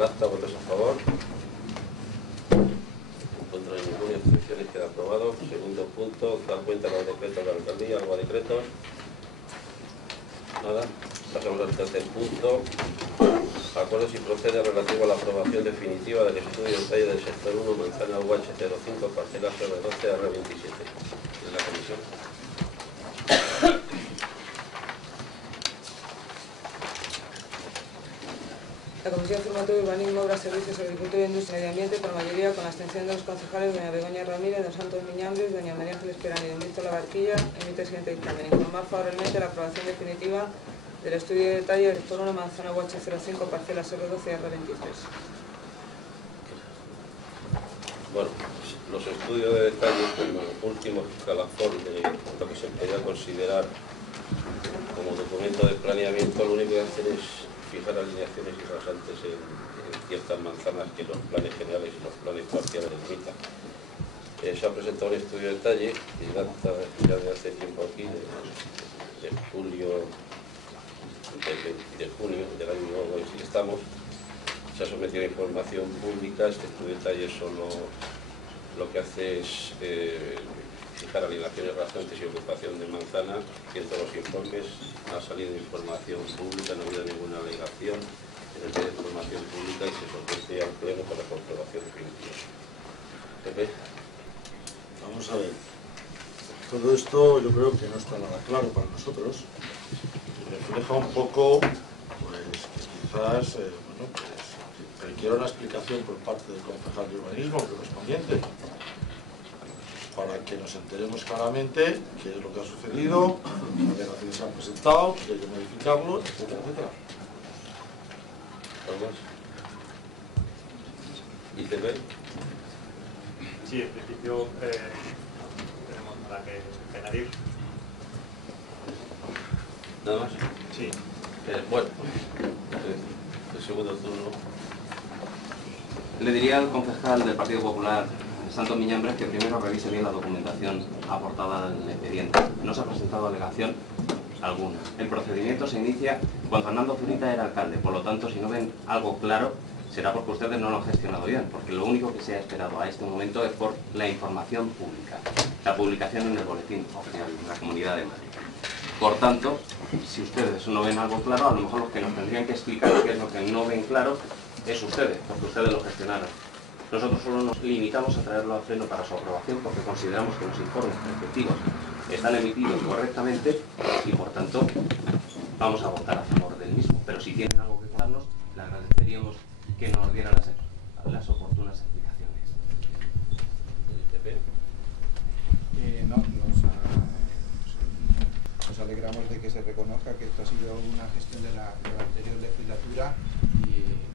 Acta, votos a favor. En contra de ninguna, abstenciones, queda aprobado. Segundo punto, dar cuenta de los decretos de la alcaldía, algo a decretos. Nada. Pasamos al tercer punto. Acuerdo si procede relativo a la aprobación definitiva del estudio detalle del sector 1, manzana UH05, parcela CR12 R27. En la comisión. La Comisión Formativa, Urbanismo, Obras, Servicios, Agricultura, Industria y Medio Ambiente, por mayoría, con la abstención de los concejales doña Begoña Ramírez, don Santos Miñambres, doña María Ángeles Perán y don Víctor Labarquilla, emite el siguiente dictamen: informar favorablemente la aprobación definitiva del estudio de detalle del sector 1, manzana UH05, parcela R12 R23. Bueno, los estudios de detalle como último escalafón de lo que se podría considerar como documento de planeamiento, lo único que hacen es fijar alineaciones y rasantes en ciertas manzanas que los planes generales y los planes parciales limitan. Se ha presentado un estudio de detalle que data ya de hace tiempo aquí, de julio, de junio del año en el que estamos. Se ha sometido a información pública. Este estudio de detalle solo lo que hace es fijar alineaciones rasantes y ocupación de manzana, y en todos los informes ha salido información pública, no ha habido ninguna alegación en el medio de información pública y se somete al pleno para la comprobación definitiva. ¿Jefe? Vamos a ver, todo esto yo creo que no está nada claro para nosotros y refleja un poco pues que quizás requiere una explicación por parte del concejal de urbanismo correspondiente para que nos enteremos claramente qué es lo que ha sucedido, qué alegaciones se han presentado, si hay que modificarlo, etcétera, etcétera. ¿Algo más? ¿ICP? Sí, en principio tenemos nada que añadir. ¿Nada más? Sí. Bueno, el segundo turno. Le diría al concejal del Partido Popular, Santos Miñambres, que primero revise bien la documentación aportada al expediente. No se ha presentado alegación alguna. El procedimiento se inicia cuando Fernando Zurita era alcalde, por lo tanto, si no ven algo claro, será porque ustedes no lo han gestionado bien, porque lo único que se ha esperado a este momento es por la información pública, la publicación en el boletín oficial de la Comunidad de Madrid. Por tanto, si ustedes no ven algo claro, a lo mejor los que nos tendrían que explicar qué es lo que no ven claro es ustedes, porque ustedes lo gestionaron. Nosotros solo nos limitamos a traerlo al pleno para su aprobación porque consideramos que los informes respectivos están emitidos correctamente y por tanto vamos a votar a favor del mismo. Pero si tienen algo que contarnos, le agradeceríamos que nos dieran las oportunas explicaciones. Nos alegramos de que se reconozca que esto ha sido una gestión de la anterior legislatura